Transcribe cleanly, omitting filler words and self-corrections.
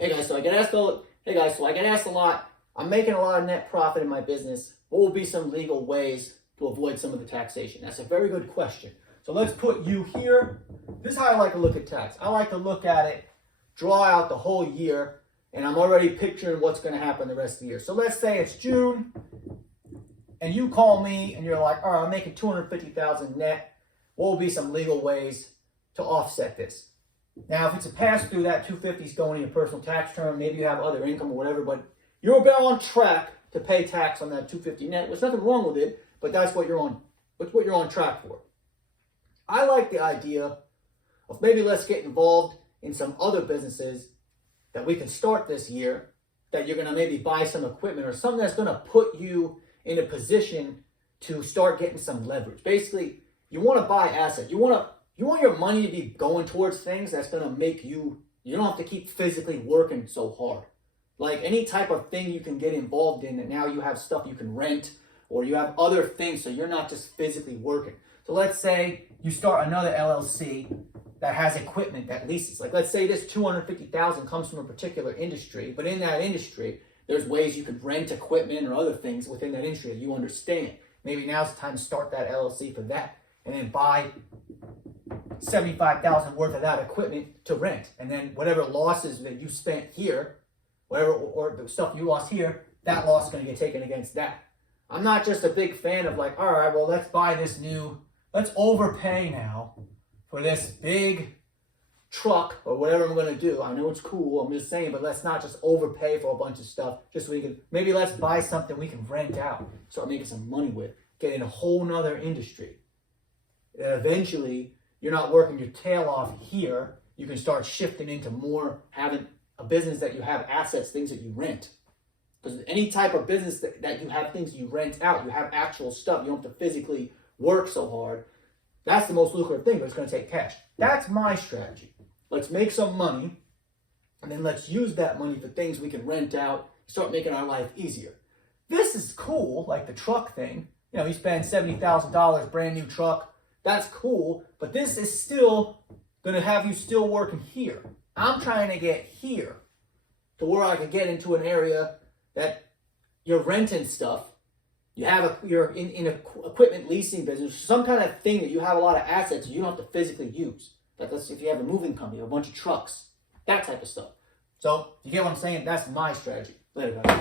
Hey guys, so I get asked a lot. I'm making a lot of net profit in my business. What will be some legal ways to avoid some of the taxation? That's a very good question. So let's put you here. This is how I like to look at tax. I like to look at it, draw out the whole year, and I'm already picturing what's going to happen the rest of the year. So let's say it's June, and you call me and you're like, all right, I'm making $250,000 net. What will be some legal ways to offset this? Now, if it's a pass-through, that 250 is going in your personal tax return. Maybe you have other income or whatever, but you're about on track to pay tax on that 250 net. There's nothing wrong with it, but that's what you're on. That's what you're on track for. I like the idea of maybe let's get involved in some other businesses that we can start this year. That you're going to maybe buy some equipment or something that's going to put you in a position to start getting some leverage. Basically, you want to buy assets. You want your money to be going towards things that's going to make you don't have to keep physically working so hard. Like any type of thing you can get involved in that now you have stuff you can rent or you have other things so you're not just physically working. So let's say you start another LLC that has equipment that leases. Like let's say this $250,000 comes from a particular industry, but in that industry, there's ways you could rent equipment or other things within that industry that you understand. Maybe now's the time to start that LLC for that and then buy $75,000 worth of that equipment to rent. And then whatever losses that you spent here, whatever, or the stuff you lost here, that loss is going to get taken against that. I'm not just a big fan of like, all right, well, let's overpay now for this big truck or whatever I'm going to do. I know it's cool, I'm just saying, but let's not just overpay for a bunch of stuff just so we can, maybe let's buy something we can rent out, start making some money with, get in a whole nother industry. And eventually, you're not working your tail off here. You can start shifting into more having a business that you have assets, things that you rent. Because any type of business that you have things you rent out, you have actual stuff, you don't have to physically work so hard. That's the most lucrative thing, but it's going to take cash. That's my strategy. Let's make some money, and then let's use that money for things we can rent out, start making our life easier. This is cool, like the truck thing. You know, you spend $70,000, brand new truck. That's cool, but this is still going to have you still working here. I'm trying to get here to where I can get into an area that you're renting stuff. You're in an equipment leasing business, some kind of thing that you have a lot of assets you don't have to physically use. That's if you have a moving company, you have a bunch of trucks, that type of stuff. So, you get what I'm saying? That's my strategy. Later, guys.